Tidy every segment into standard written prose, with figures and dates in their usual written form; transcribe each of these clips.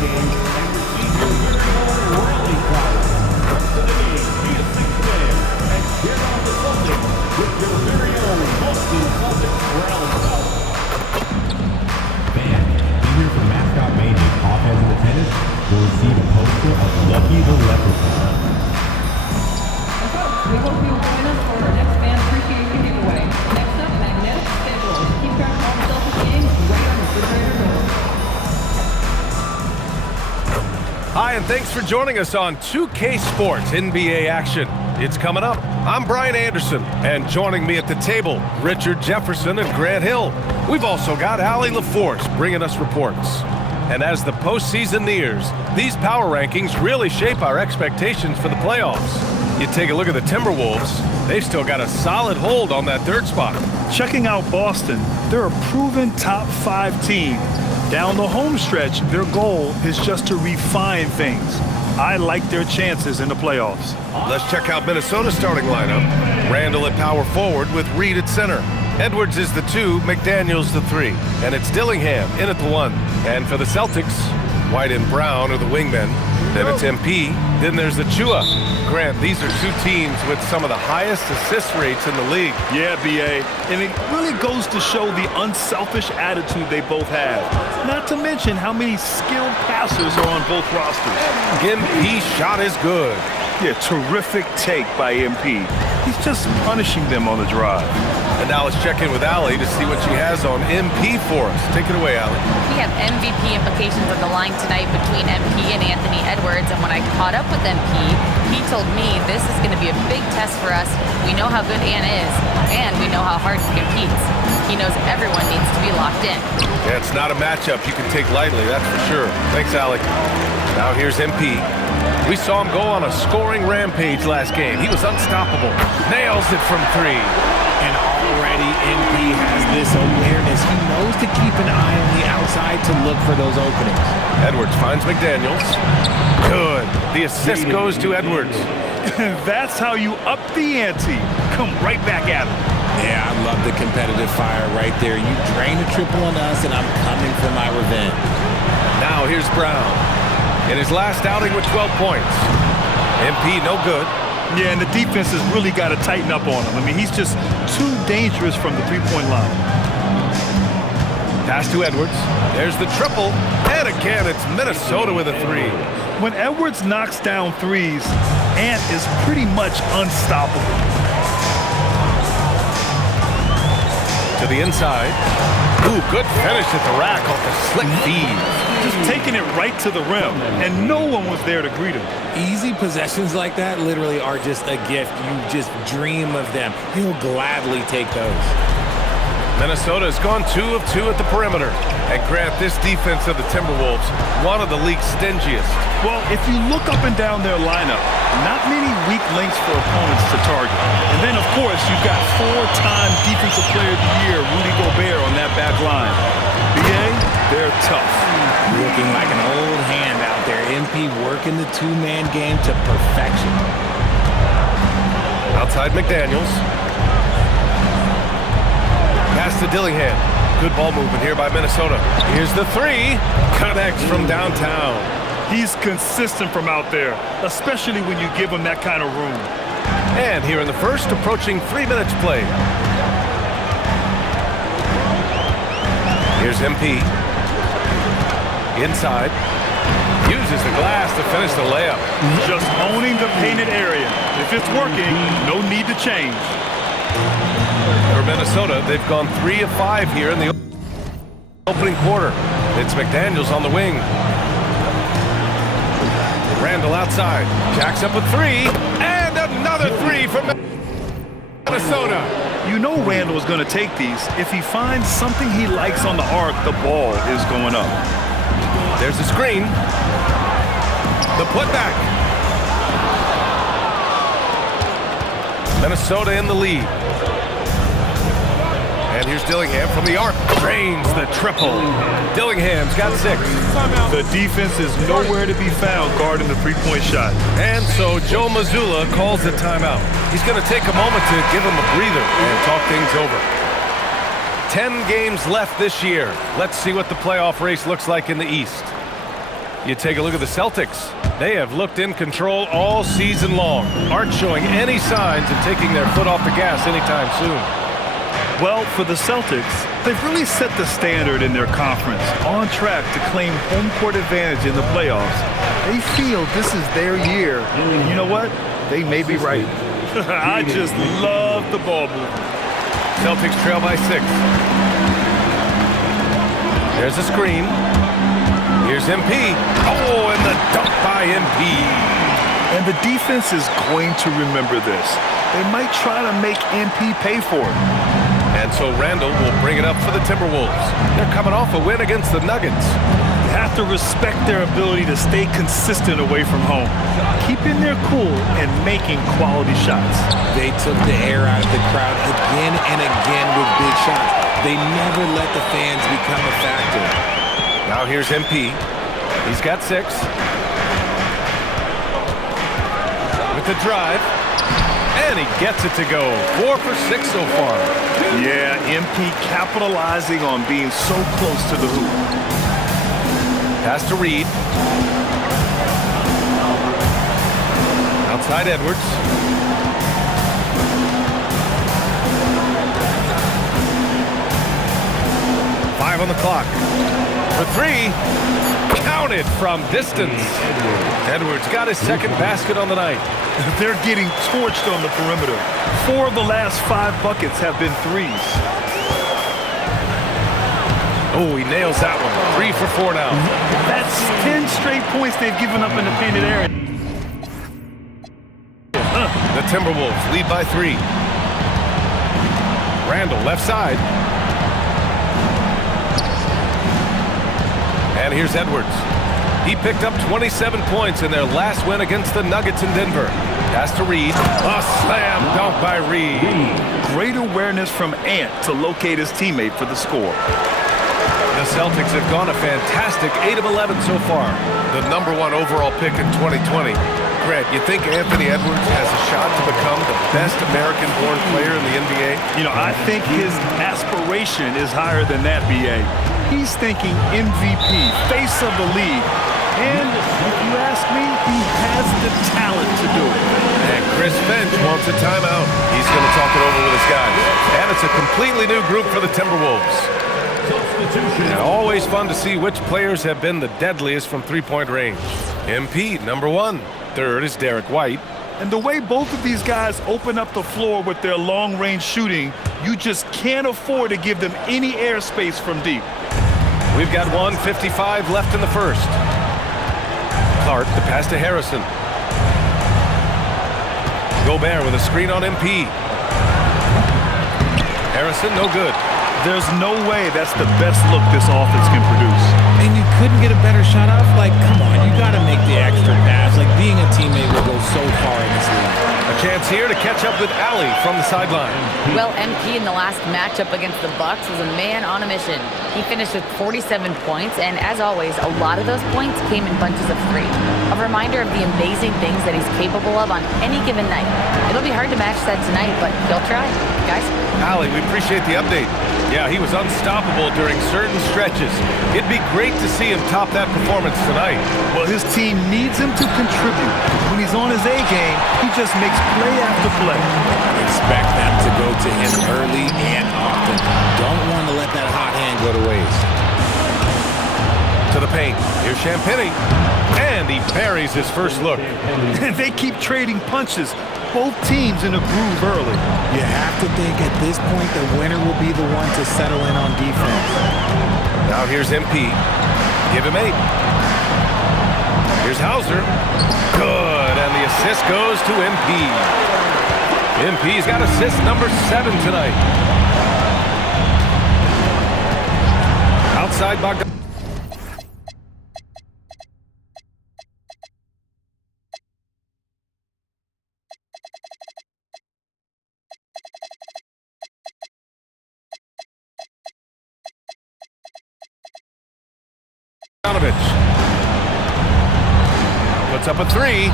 game and receive your very own rally card. First of the game, be a Sixth man and get on the Celtics with your very own Boston Celtics rally card. Fans, be here for mascot Mania offense in attendance will receive a poster of Lucky the Leprechaun. And folks, we hope you'll join us for our next fan appreciation giveaway. Next up, magnetic schedules. Keep track of all the Celtics games right on the refrigerator door. Hi, and thanks for joining us on 2K Sports NBA action. It's coming up. I'm Brian Anderson, and joining me at the table, Richard Jefferson and Grant Hill. We've also got Allie LaForce bringing us reports. And as the postseason nears, these power rankings really shape our expectations for the playoffs. You take a look at the Timberwolves, they've still got a solid hold on that third spot. Checking out Boston, they're a proven top 5 team. Down the home stretch, their goal is just to refine things. I like their chances in the playoffs. Let's check out Minnesota's starting lineup. Randall at power forward with Reed at center. Edwards is the 2, McDaniels the 3, and it's Dillingham in at the 1. And for the Celtics, White and Brown are the wingmen. Then it's MP. Then there's Achua. Grant, these are 2 teams with some of the highest assist rates in the league. Yeah, B.A., and it really goes to show the unselfish attitude they both have. Not to mention how many skilled passers are on both rosters. MP shot is good. Yeah, terrific take by MP. He's just punishing them on the drive. And now let's check in with Allie to see what she has on MP for us. Take it away, Allie. We have MVP implications on the line tonight between MP and Anthony Edwards, and when I caught up with MP, he told me this is going to be a big test for us. We know how good Ann is, and we know how hard he competes. He knows everyone needs to be locked in. Yeah, it's not a matchup you can take lightly, that's for sure. Thanks, Allie. Now here's MP. We saw him go on a scoring rampage last game. He was unstoppable. Nails it from 3. And already MP has this awareness. He knows to keep an eye on the outside to look for those openings. Edwards finds McDaniels. Good. The assist goes to Edwards. That's how you up the ante. Come right back at him. Yeah, I love the competitive fire right there. You drain a triple on us, and I'm coming for my revenge. Now here's Brown. In his last outing with 12 points. MP no good. Yeah, and the defense has really got to tighten up on him. I mean, he's just too dangerous from the three-point line. Pass to Edwards. There's the triple. And again, it's Minnesota with a 3. When Edwards knocks down threes, Ant is pretty much unstoppable. To the inside. Ooh, good finish at the rack off the slick feed. Just taking it right to the rim, and no one was there to greet him. Easy possessions like that literally are just a gift. You just dream of them. He'll gladly take those. Minnesota has gone 2 of 2 at the perimeter. And Grant, this defense of the Timberwolves, one of the league's stingiest. Well, if you look up and down their lineup, not many weak links for opponents to target. And then, of course, you've got 4-time Defensive Player of the Year, Rudy Gobert, on that back line. BA, they're tough. Looking like an old hand out there. MP working the 2-man game to perfection. Outside McDaniels. Pass to Dillingham. Good ball movement here by Minnesota. Here's the 3. Connects from downtown. He's consistent from out there, especially when you give him that kind of room. And here in the first, approaching 3 minutes played. Here's MP. Inside. Uses the glass to finish the layup. Just owning the painted area. If it's working, no need to change. For Minnesota, they've gone 3 of 5 here in the opening quarter. It's McDaniels on the wing. Randall outside. Jacks up with 3. And another 3 from Minnesota. You know Randall is going to take these. If he finds something he likes on the arc, the ball is going up. There's the screen. The putback. Minnesota in the lead. And here's Dillingham from the arc. Drains the triple. Dillingham's got 6. The defense is nowhere to be found guarding the three-point shot. And so Joe Mazzulla calls the timeout. He's going to take a moment to give him a breather and talk things over. 10 games left this year. Let's see what the playoff race looks like in the East. You take a look at the Celtics. They have looked in control all season long. Aren't showing any signs of taking their foot off the gas anytime soon. Well, for the Celtics, they've really set the standard in their conference, on track to claim home court advantage in the playoffs. They feel this is their year. And you know what? They may be right. I just love the ball movement. Celtics trail by 6. There's a screen. Here's MP. Oh, and the dunk by MP. And the defense is going to remember this. They might try to make MP pay for it. And so Randall will bring it up for the Timberwolves. They're coming off a win against the Nuggets. You have to respect their ability to stay consistent away from home, keeping their cool and making quality shots. They took the air out of the crowd again and again with big shots. They never let the fans become a factor. Now here's MP. He's got 6. With the drive. And he gets it to go. 4 for 6 so far. Yeah, MP capitalizing on being so close to the hoop. Pass to Reed. Outside Edwards. Five on the clock. For 3. Counted from distance. Edwards got his second basket on the night. They're getting torched on the perimeter. 4 of the last 5 buckets have been threes. Oh, he nails that one. 3 for 4 now. That's 10 straight points they've given up in the painted area. The Timberwolves lead by 3. Randall left side. And here's Edwards. He picked up 27 points in their last win against the Nuggets in Denver. Pass to Reed. A slam dunk by Reed. Great awareness from Ant to locate his teammate for the score. The Celtics have gone a fantastic 8 of 11 so far. The #1 overall pick in 2020. Grant, you think Anthony Edwards has a shot to become the best American-born player in the NBA? You know, I think his aspiration is higher than that, BA. He's thinking MVP, face of the league. And if you ask me, he has the talent to do it. And Chris Finch wants a timeout. He's going to talk it over with his guys. And it's a completely new group for the Timberwolves. And always fun to see which players have been the deadliest from three-point range. MP, #1. Third is Derek White. And the way both of these guys open up the floor with their long-range shooting, you just can't afford to give them any airspace from deep. We've got 1:55 left in the first. Clark, the pass to Harrison. Gobert with a screen on MP. Harrison, no good. There's no way that's the best look this offense can produce. And you couldn't get a better shot off? Like, come on, you got to make the extra pass. Like, being a teammate will go so far in this league. A chance here to catch up with Allie from the sideline. Well, MP in the last matchup against the Bucks was a man on a mission. He finished with 47 points, and as always, a lot of those points came in bunches of 3. A reminder of the amazing things that he's capable of on any given night. It'll be hard to match that tonight, but he'll try. Guys? Allie, we appreciate the update. Yeah, he was unstoppable during certain stretches. It'd be great to see him top that performance tonight. Well, his team needs him to contribute. When he's on his A game, he just makes play after play. Expect them to go to him early and often. Don't want to let that hot hand go to waste. To the paint. Here's Champagnie. And he buries his first look. They keep trading punches. Both teams in a groove early. You have to think at this point the winner will be the one to settle in on defense. Now here's MP. Give him 8. Here's Hauser. Good, and the assist goes to MP. MP's got assist #7 tonight. Outside Bogdan. Puts up a 3.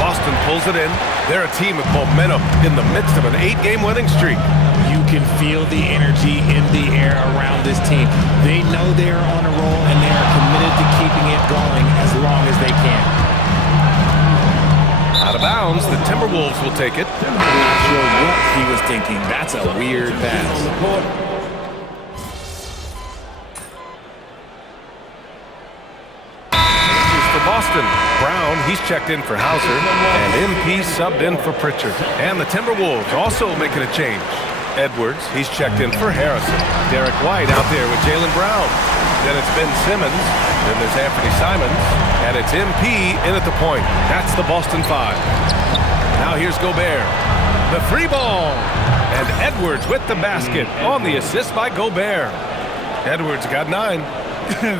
Boston pulls it in. They're a team with momentum in the midst of an 8-game winning streak. You can feel the energy in the air around this team. They know they are on a roll, and they are committed to keep keeping it going as long as they can. Out of bounds, the Timberwolves will take it. Not sure what he was thinking. That's a weird pass. For Boston, Brown, he's checked in for Hauser, and MP subbed in for Pritchard. And the Timberwolves also making a change. Edwards, he's checked in for Harrison. Derek White out there with Jaylen Brown. Then it's Ben Simmons. Then there's Anthony Simons. And it's MP in at the point. That's the Boston 5. Now here's Gobert. The free ball. And Edwards with the basket on the assist by Gobert. Edwards got 9.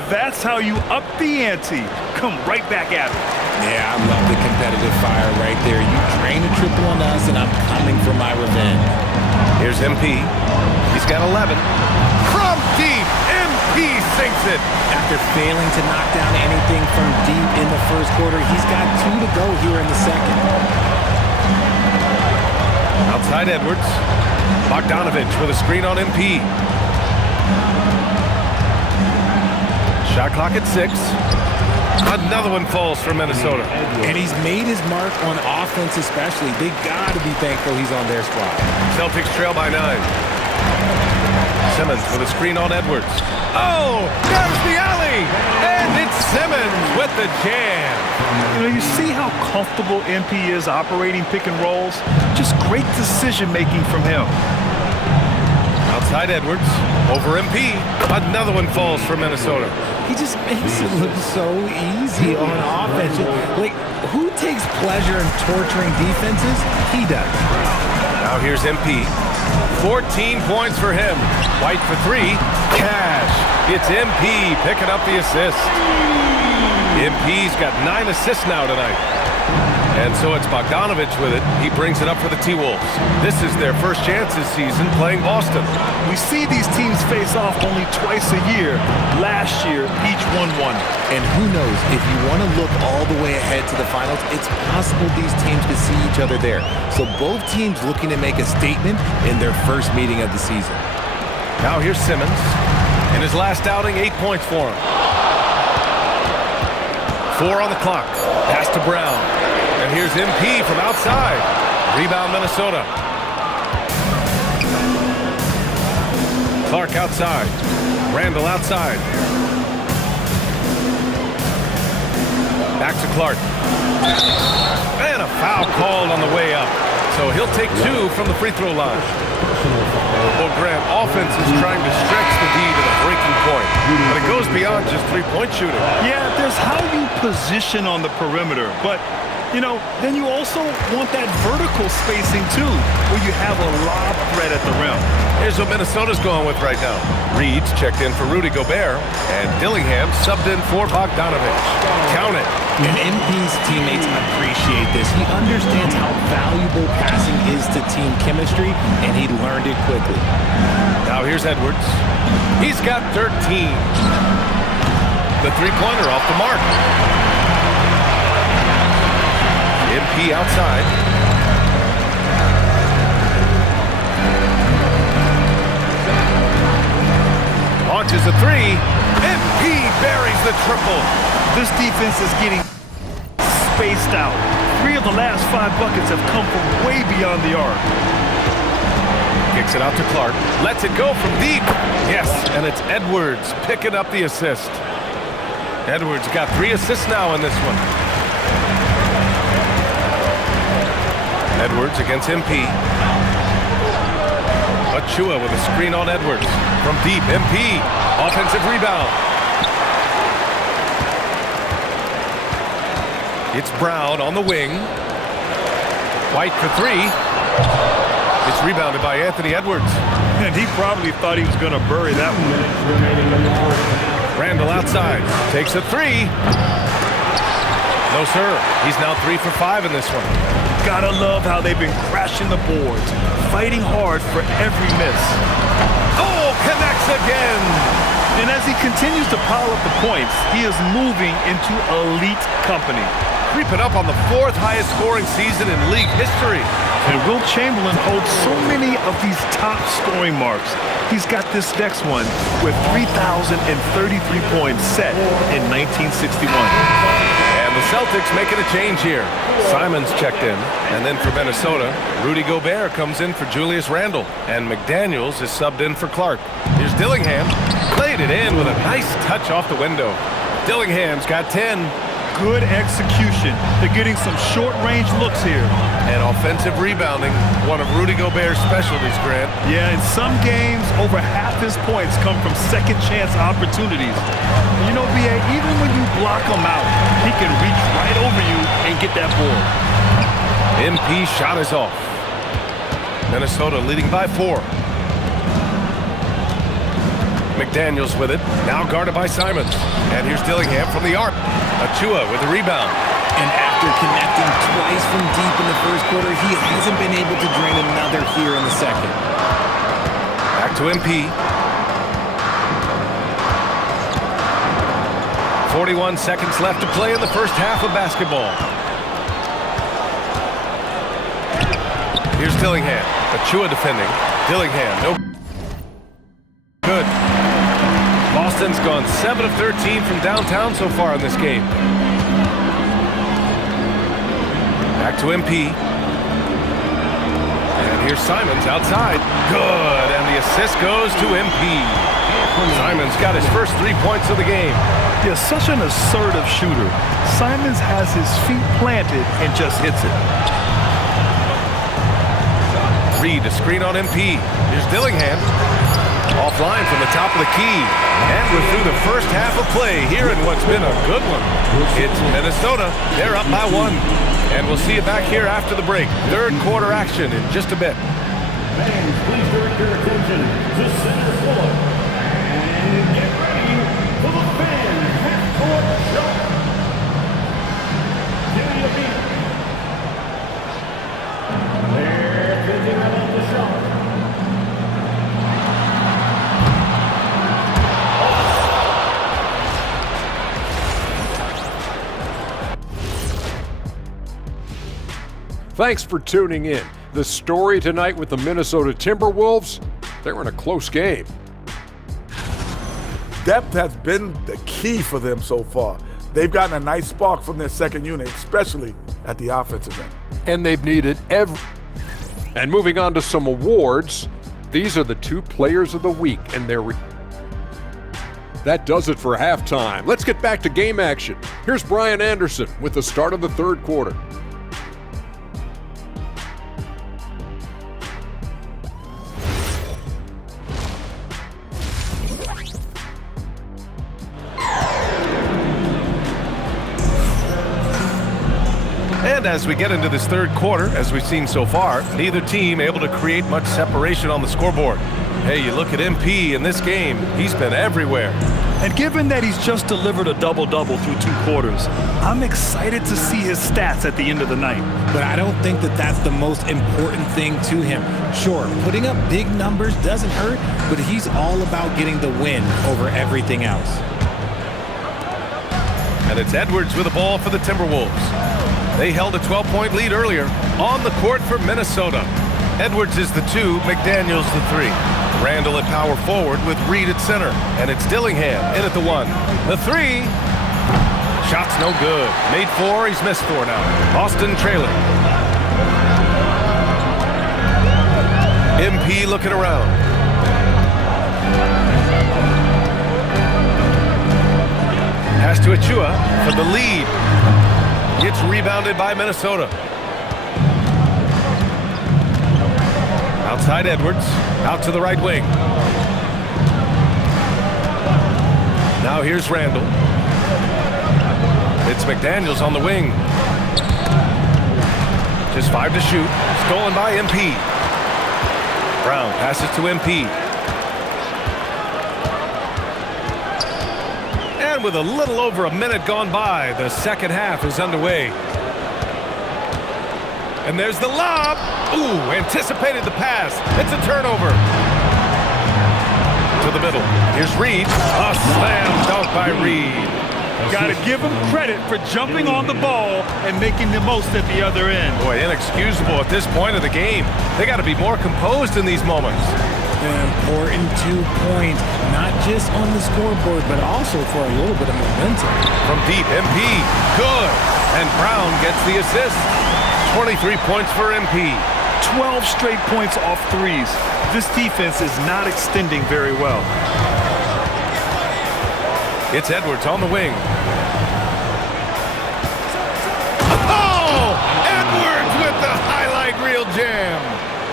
That's how you up the ante. Come right back at it. Yeah, I love the competitive fire right there. You drain a triple on us, and I'm coming for my revenge. Here's MP. He's got 11. From deep, MP sinks it. After failing to knock down anything from deep in the first quarter, he's got 2 to go here in the second. Outside Edwards. Bogdanovich with a screen on MP. Shot clock at 6. Another one falls for Minnesota. And he's made his mark on offense especially. They got to be thankful he's on their squad. Celtics trail by 9. Simmons with a screen on Edwards. Oh, there's the alley! And it's Simmons with the jam. You know, you see how comfortable MP is operating pick and rolls? Just great decision-making from him. Outside Edwards. Over MP. Another one falls for Minnesota. He just makes it look so easy on offense. Like, who takes pleasure in torturing defenses? He does. Now here's MP. 14 points for him. White for 3. Cash. It's MP picking up the assist. MP's got 9 assists now tonight. And so it's Bogdanovich with it. He brings it up for the T-Wolves. This is their first chance this season playing Boston. We see these teams face off only twice a year. Last year, each won one. And who knows, if you want to look all the way ahead to the finals, it's possible these teams could see each other there. So both teams looking to make a statement in their first meeting of the season. Now here's Simmons. In his last outing, 8 points for him. 4 on the clock. Pass to Brown. And here's MP from outside. Rebound Minnesota. Clark outside. Randall outside. Back to Clark. And a foul called on the way up. So he'll take 2 from the free throw line. Well, Grant, offense is trying to stretch the D to the breaking point. But it goes beyond just three-point shooting. Yeah, there's how you position on the perimeter. But, you know, then you also want that vertical spacing, too, where you have a lob threat at the rim. Here's what Minnesota's going with right now. Reed's checked in for Rudy Gobert, and Dillingham subbed in for Bogdanovich. Count it. And MP's teammates appreciate this. He understands how valuable passing is to team chemistry, and he learned it quickly. Now here's Edwards. He's got 13. The three-pointer off the mark. MP outside. Launches a 3. MP buries the triple. This defense is getting spaced out. 3 of the last 5 buckets have come from way beyond the arc. Kicks it out to Clark. Lets it go from deep. Yes, and it's Edwards picking up the assist. Edwards got 3 assists now in this one. Edwards against MP. Achua with a screen on Edwards. From deep, MP. Offensive rebound. It's Brown on the wing. White for 3. It's rebounded by Anthony Edwards. And he probably thought he was going to bury that one. Randall outside. Takes a 3. No, sir. He's now 3 for 5 in this one. Gotta love how they've been crashing the boards, fighting hard for every miss. Oh, connects again. And as he continues to pile up the points, he is moving into elite company. creeping up on the 4th highest scoring season in league history. And Will Chamberlain holds so many of these top scoring marks. He's got this next one with 3,033 points set in 1961. And the Celtics making a change here. Simons checked in, and then for Minnesota, Rudy Gobert comes in for Julius Randle, and McDaniels is subbed in for Clark. Here's Dillingham, played it in with a nice touch off the window. Dillingham's got 10. Good execution. They're getting some short-range looks here. And offensive rebounding, one of Rudy Gobert's specialties, Grant. Yeah, in some games, over half his points come from second-chance opportunities. You know, B.A., even when you block him out, he can reach right over you and get that ball. MP shot is off. Minnesota leading by 4. McDaniels with it, now guarded by Simons. And here's Dillingham from the arc. Achua with the rebound. And after connecting twice from deep in the first quarter, he hasn't been able to drain another here in the second. Back to MP. 41 seconds left to play in the first half of basketball. Here's Dillingham. Achua defending. Dillingham, no good. Boston's gone 7 of 13 from downtown so far in this game. Back to MP. And here's Simons outside. Good, and the assist goes to MP. Simons got his first 3 points of the game. Yeah, such an assertive shooter. Simons has his feet planted and just hits it. Reed, a screen on MP. Here's Dillingham. Offline from the top of the key. And we're through the first half of play here in what's been a good one. It's Minnesota. They're up by 1. And we'll see you back here after the break. Third quarter action in just a bit. Fans, please direct your attention to center court. And get ready for the fan half-court show. Give me a beat. They're thinking about the shot. Thanks for tuning in. The story tonight with the Minnesota Timberwolves, they're in a close game. Depth has been the key for them so far. They've gotten a nice spark from their second unit, especially at the offensive end. And they've needed every... And moving on to some awards, these are the 2 players of the week, and they're... That does it for halftime. Let's get back to game action. Here's Brian Anderson with the start of the third quarter. And as we get into this third quarter, as we've seen so far, neither team able to create much separation on the scoreboard. Hey, you look at MP in this game, he's been everywhere. And given that he's just delivered a double-double through 2 quarters, I'm excited to see his stats at the end of the night. But I don't think that that's the most important thing to him. Sure, putting up big numbers doesn't hurt, but he's all about getting the win over everything else. And it's Edwards with the ball for the Timberwolves. They held a 12-point lead earlier on the court for Minnesota. Edwards is the 2, McDaniels the 3. Randle at power forward with Reed at center. And it's Dillingham in at the 1. The 3. Shot's no good. Made 4, he's missed 4 now. Boston trailing. MP looking around. Pass to Achua for the lead. Gets rebounded by Minnesota. Outside Edwards, out to the right wing. Now here's Randle. It's McDaniels on the wing. Just 5 to shoot. Stolen by MP. Brown passes to MP. And with a little over a minute gone by, the second half is underway. And there's the lob. Ooh, anticipated the pass. It's a turnover. To the middle. Here's Reed. A slam dunk by Reed. Got to give him credit for jumping on the ball and making the most at the other end. Boy, inexcusable at this point of the game. They got to be more composed in these moments. An important 2 points, not just on the scoreboard, but also for a little bit of momentum. From deep, MP, good. And Brown gets the assist. 23 points for MP. 12 straight points off threes. This defense is not extending very well. It's Edwards on the wing. Oh! Edwards with the highlight reel jam.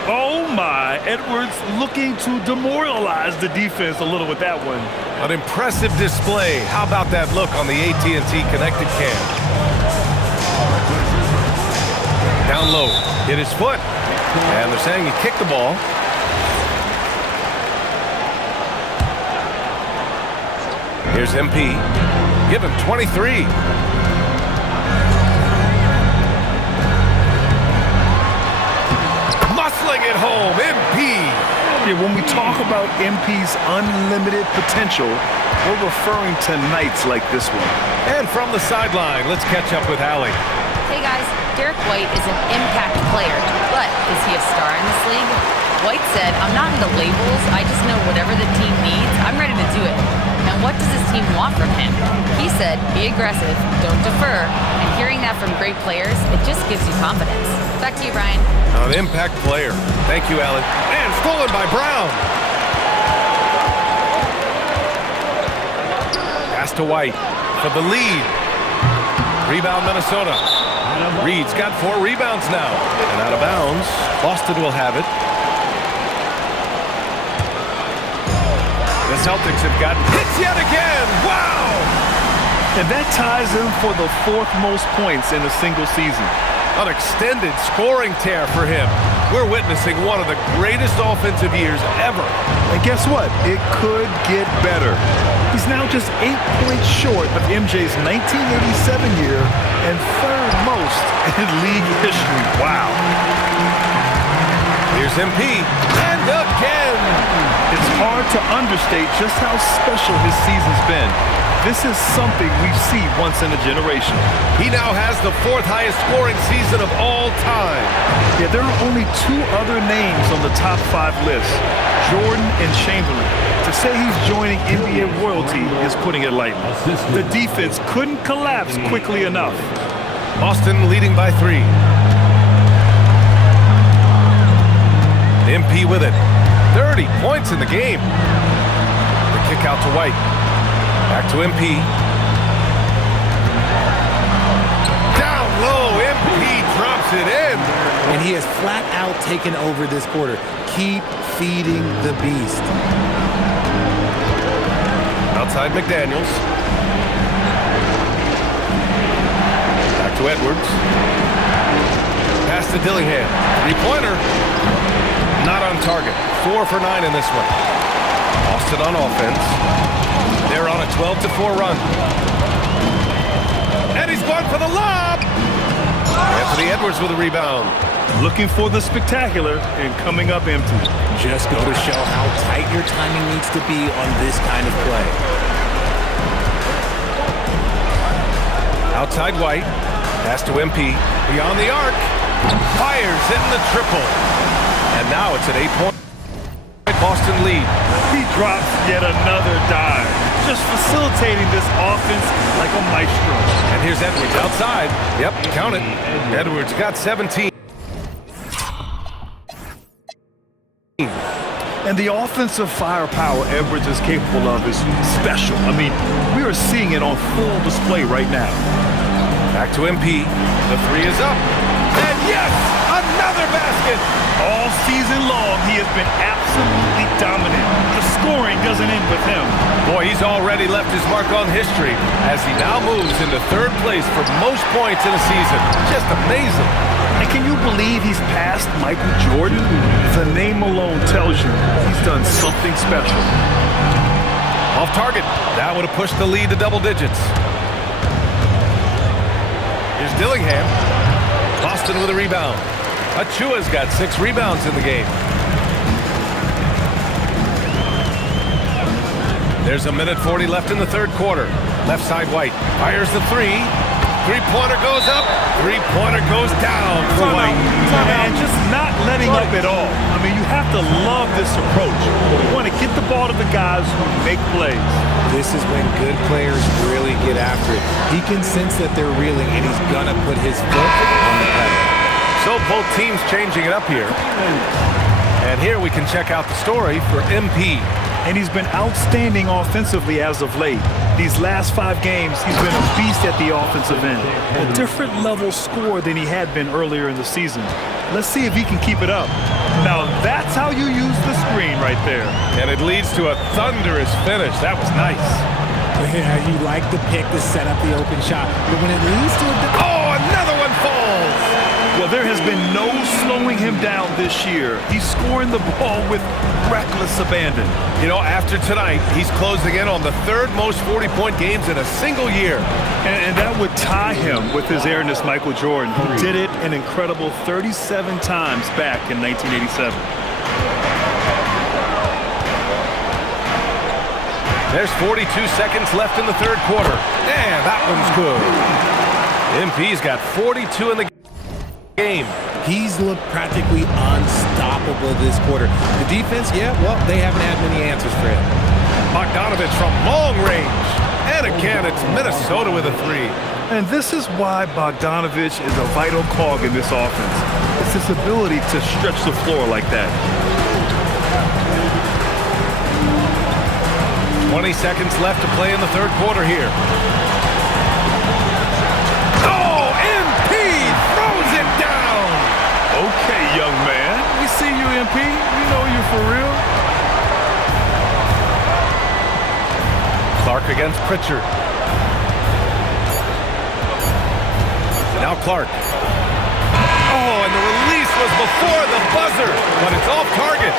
Oh my, Edwards looking to demoralize the defense a little with that one. An impressive display. How about that look on the AT&T connected cam? Down low, hit his foot. And they're saying he kicked the ball. Here's MP. Give him 23. Muscling it home, MP. Yeah, when we talk about MP's unlimited potential, we're referring to nights like this one. And from the sideline, let's catch up with Allie. Hey guys, Derek White is an impact player, but is he a star in this league? White said, I'm not into labels, I just know whatever the team needs, I'm ready to do it. And what does his team want from him? He said, be aggressive, don't defer, and hearing that from great players, it just gives you confidence. Back to you, Brian. An impact player. Thank you, Allie. And stolen by Brown. Pass to White for the lead. Rebound, Minnesota. Reed's got 4 rebounds now. And out of bounds. Boston will have it. The Celtics have gotten hits yet again. Wow! And that ties him for the 4th most points in a single season. An extended scoring tear for him. We're witnessing one of the greatest offensive years ever. And guess what? It could get better. He's now just 8 points short of MJ's 1987 year and 3rd most in league history. Wow. Here's MP. And again. It's hard to understate just how special his season's been. This is something we see once in a generation. He now has the 4th highest scoring season of all time. Yeah, there are only 2 other names on the top 5 list, Jordan and Chamberlain. To say he's joining NBA royalty is putting it lightly. The defense couldn't collapse quickly enough. Boston leading by 3. MP with it. 30 points in the game. The kick out to White. Back to MP. Down low, MP drops it in. And he has flat out taken over this quarter. Keep feeding the beast. Outside McDaniels. Back to Edwards. Pass to Dillingham. 3-pointer. Not on target. 4 for 9 in this one. Boston on offense. They're on a 12-4 run. And he's going for the lob. Anthony Edwards with a rebound. Looking for the spectacular and coming up empty. Just go to show how tight your timing needs to be on this kind of play. Outside White. Pass to MP. Beyond the arc. Fires in the triple. And now it's an 8-point Boston lead. He drops yet another dive, just facilitating this offense like a maestro. And here's Edwards outside. Yep, count it. Edwards got 17. And the offensive firepower Edwards is capable of is special. I mean, we are seeing it on full display right now. Back to MP. The 3 is up. And yes, another basket. All season long, he has been absolutely dominant. The scoring doesn't end with him. Boy, he's already left his mark on history as he now moves into 3rd place for most points in a season. Just amazing. And can you believe he's passed Michael Jordan? The name alone tells you he's done something special. Off target. That would have pushed the lead to double digits. Here's Dillingham. Boston with a rebound. Achua's got 6 rebounds in the game. There's a minute 40 left in the 3rd quarter. Left side White. Fires the three. Three-pointer goes up. Three-pointer goes down for White. And just not letting up at all. I mean, you have to love this approach. You want to get the ball to the guys who make plays. This is when good players really get after it. He can sense that they're reeling, and he's going to put his foot on the pedal. So both teams changing it up here. And here we can check out the story for MP. And he's been outstanding offensively as of late. These last 5 games, he's been a beast at the offensive end. A different level score than he had been earlier in the season. Let's see if he can keep it up. Now, that's how you use the screen right there. And it leads to a thunderous finish. That was nice. Yeah, you like the pick to set up the open shot. But when it leads to a... Oh, another one falls. Well, there has been no slowing him down this year. He's scoring the ball with reckless abandon. You know, after tonight, he's closing in on the 3rd most 40-point games in a single year. And that would tie him with his heiress, Michael Jordan, who did it an incredible 37 times back in 1987. There's 42 seconds left in the 3rd quarter. And that one's good. MP's got 42 in the game. He's looked practically unstoppable this quarter. The defense, yeah, well, they haven't had many answers for him. Bogdanovich from long range. And again, it's Minnesota with a 3. And this is why Bogdanovich is a vital cog in this offense. It's his ability to stretch the floor like that. 20 seconds left to play in the 3rd quarter here. Oh, MP throws it down. Okay, young man. We see you, MP. We know you're for real. Clark against Pritchard. Now Clark. Oh, and the release was before the buzzer, but it's off target.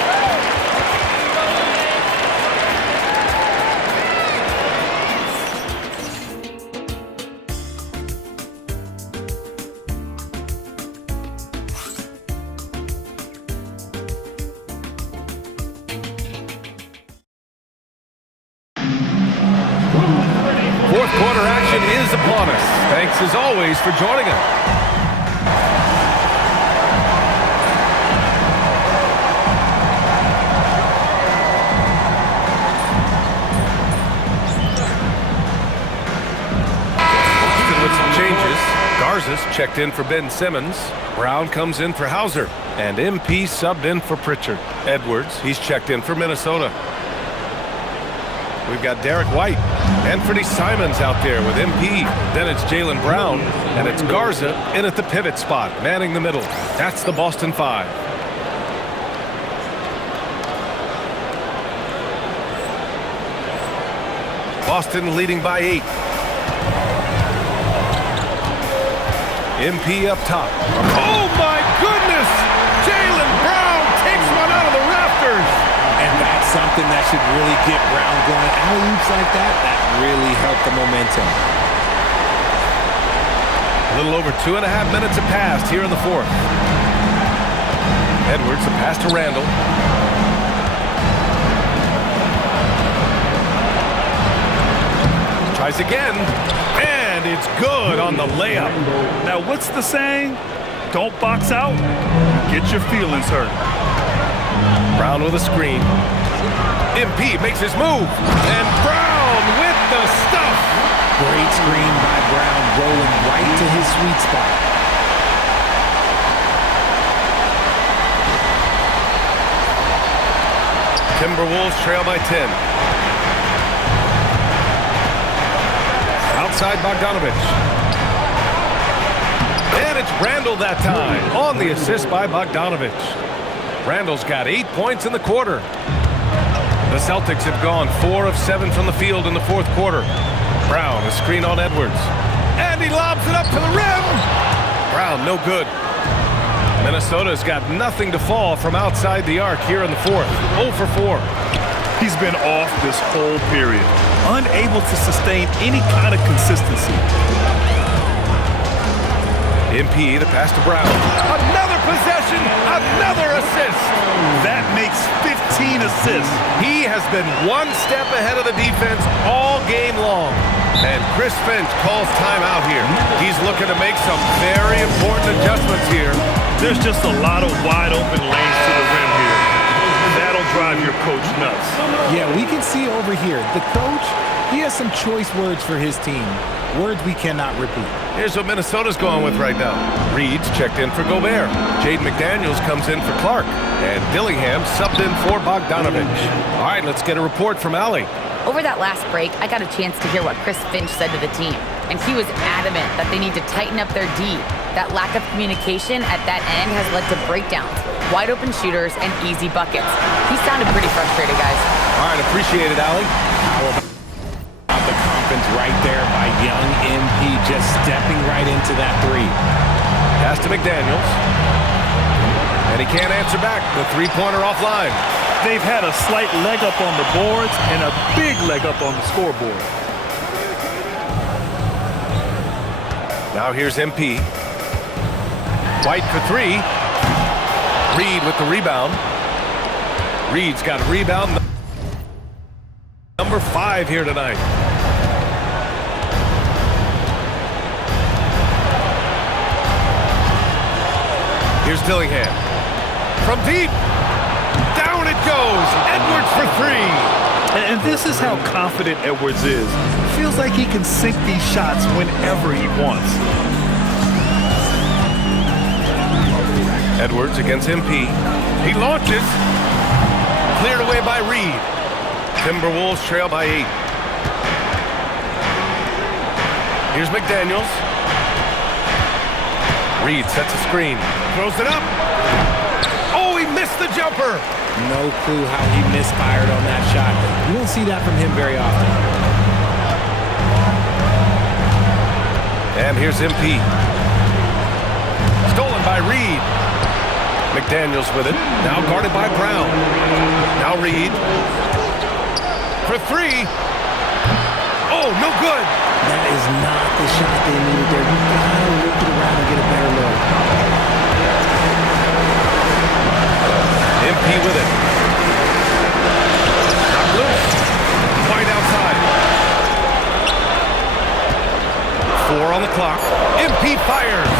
Fourth quarter action is upon us. Thanks as always for joining us. With some changes, Garza's checked in for Ben Simmons. Brown comes in for Hauser. And MP subbed in for Pritchard. Edwards, he's checked in for Minnesota. We've got Derek White, Anthony Simons out there with MP. Then it's Jaylen Brown, and it's Garza in at the pivot spot, manning the middle. That's the Boston 5. Boston leading by 8. MP up top. Oh my goodness! Jaylen Brown takes one out of the rafters. And that's something that should really get Brown going. Alley-oops like that really help the momentum. A little over 2.5 minutes have passed here in the 4th. Edwards, a pass to Randall. Tries again, and it's good on the layup. Now, what's the saying? Don't box out, get your feelings hurt. Brown with a screen. MP makes his move. And Brown with the stuff. Great screen by Brown, rolling right to his sweet spot. Timberwolves trail by 10. Outside Bogdanovich. And it's Randall that time on the assist by Bogdanovich. Randall's got 8 points in the quarter. The Celtics have gone 4 of 7 from the field in the 4th quarter. Brown, a screen on Edwards. And he lobs it up to the rim. Brown, no good. Minnesota's got nothing to fall from outside the arc here in the 4th. 0 for 4. He's been off this whole period. Unable to sustain any kind of consistency. MP, the pass to Brown. Another possession, another assist. That makes 15 assists. He has been one step ahead of the defense all game long. And Chris Finch calls timeout here. He's looking to make some very important adjustments here. There's just a lot of wide open lanes to the rim here. That'll drive your coach nuts. Yeah, we can see over here, the coach, he has some choice words for his team. Words we cannot repeat. Here's what Minnesota's going with right now. Reed's checked in for Gobert. Jaden McDaniels comes in for Clark. And Dillingham subbed in for Bogdanovich. All right, let's get a report from Allie. Over that last break, I got a chance to hear what Chris Finch said to the team. And he was adamant that they need to tighten up their D. That lack of communication at that end has led to breakdowns, wide open shooters, and easy buckets. He sounded pretty frustrated, guys. All right, appreciate it, Allie. How about the confidence right there by young MP, just stepping right into that three. Pass to McDaniels. And he can't answer back. The three-pointer offline. They've had a slight leg up on the boards and a big leg up on the scoreboard. Now here's MP. White for three. Reed with the rebound. Reed's got rebound number 5 here tonight. Here's Dillingham. From deep. Down it goes. Edwards for 3. And this is how confident Edwards is. Feels like he can sink these shots whenever he wants. Edwards against MP. He launches. Cleared away by Reed. Timberwolves trail by 8. Here's McDaniels. Reed sets a screen. Throws it up. Oh, he missed the jumper. No clue how he misfired on that shot. You won't see that from him very often. And here's MP. Stolen by Reed. McDaniels with it. Now guarded by Brown. Now Reed. For 3. Oh, no good. That is not the shot they needed there. You gotta look it around and get a better look. MP with it. Knocked loose. Point outside. 4 on the clock. MP fires.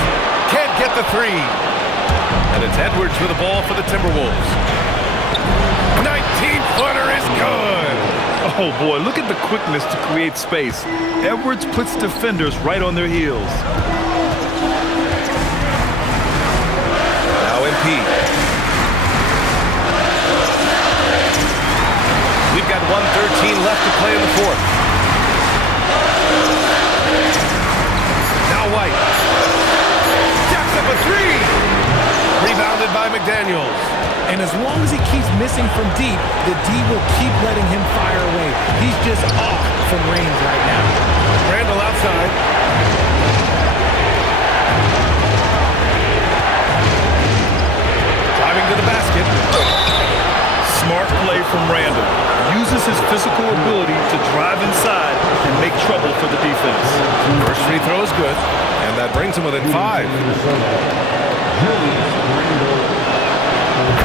Can't get the 3. And it's Edwards with the ball for the Timberwolves. 19-footer is good. Oh boy, look at the quickness to create space. Edwards puts defenders right on their heels. Now MP. We've got 1:13 left to play in the 4th. Now White. Jacks up a 3. Rebounded by McDaniels. And as long as he keeps missing from deep, the D will keep letting him fire away. He's just off from range right now. Randall outside. Driving to the basket. Smart play from Randall. Uses his physical ability to drive inside and make trouble for the defense. First free throw is good, and that brings him within 5.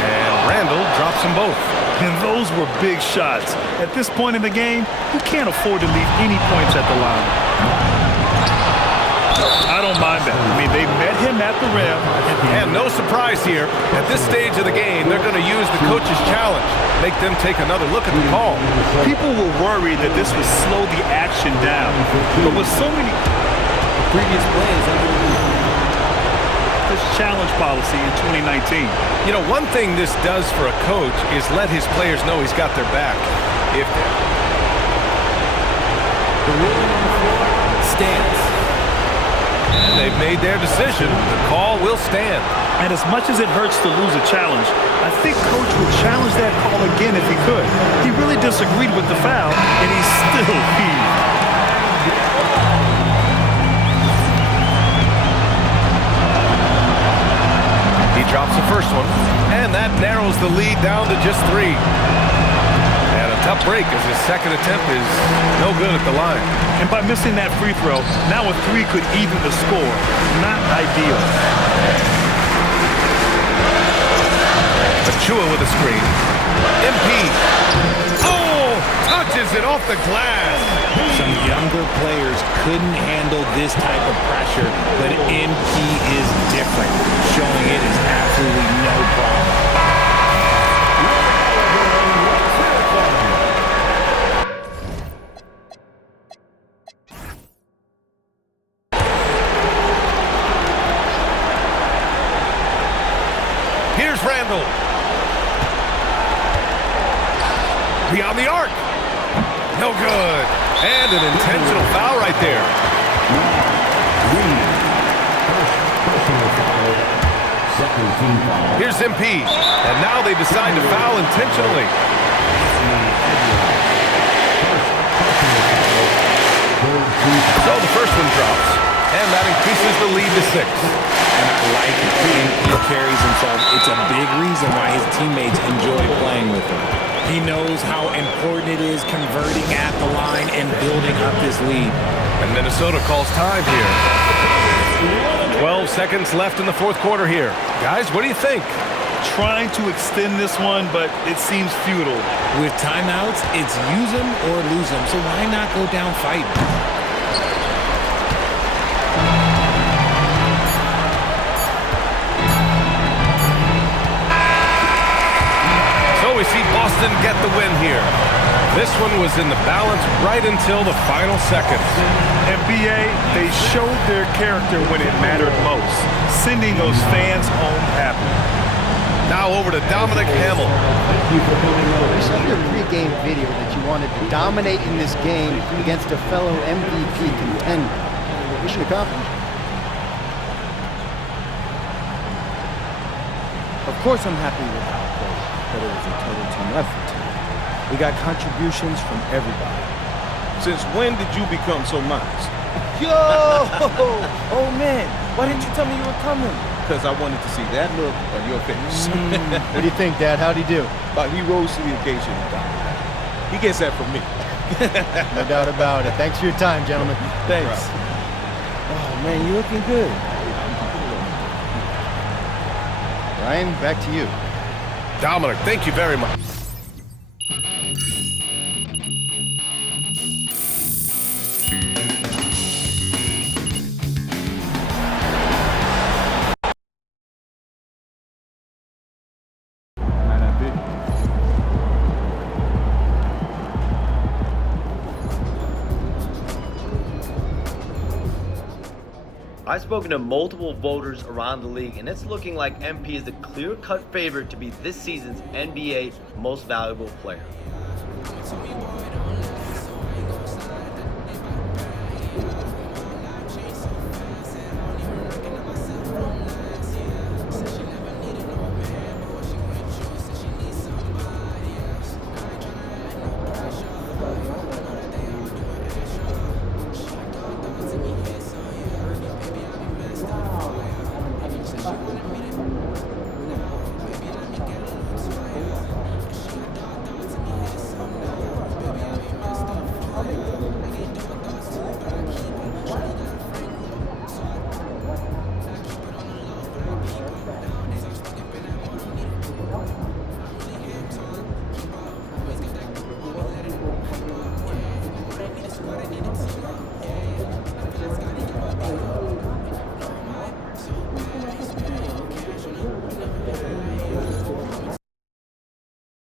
And Randall drops them both. And those were big shots. At this point in the game, you can't afford to leave any points at the line. I don't mind that. I mean, they met him at the rim. And no surprise here. At this stage of the game, they're going to use the coach's challenge. Make them take another look at the call. People were worried that this would slow the action down. But with so many previous plays under this challenge policy in 2019. You know, one thing this does for a coach is let his players know he's got their back. If The ruling on the floor stands. And they've made their decision. The call will stand. And as much as it hurts to lose a challenge, I think Coach would challenge that call again if he could. He really disagreed with the foul, and he still heaved. He drops the first one, and that narrows the lead down to just 3. And a tough break as his second attempt is no good at the line. And by missing that free throw, now a 3 could even the score. Not ideal. Achua with a screen. MP. Oh! Touches it off the glass. Some younger players players couldn't handle this type of pressure, but MP is different, showing it is absolutely no problem. Here's Randall. Beyond the arc. No good. And an intentional foul right there. Here's MP. And now they decide to foul intentionally. So the first one drops. And that increases the lead to 6. And I like it. He carries himself. It's a big reason why his teammates enjoy playing with him. He knows how important it is converting at the line and building up this lead. And Minnesota calls time here. 12 seconds left in the fourth quarter here. Guys, what do you think? Trying to extend this one, but it seems futile. With timeouts, it's use them or lose them. So why not go down fighting? We see Boston get the win here. This one was in the balance right until the final seconds. NBA, they showed their character when it mattered most, sending those fans home happy. Now over to Dominic Hamill. You saw your pregame video that you wanted to dominate in this game against a fellow MVP contender. Mission accomplished. Of course I'm happy with how it played, but it was a total team effort tonight. We got contributions from everybody. Since when did you become so modest? Yo! Oh man, why didn't you tell me you were coming? Because I wanted to see that look on your face. What do you think, Dad? How'd he do? But he rose to the occasion. He gets that from me. No doubt about it. Thanks for your time, gentlemen. Thanks. Oh man, you're looking good. Ryan, back to you. Dominic, thank you very much. I've spoken to multiple voters around the league, and it's looking like MP is the clear-cut favorite to be this season's NBA Most Valuable Player.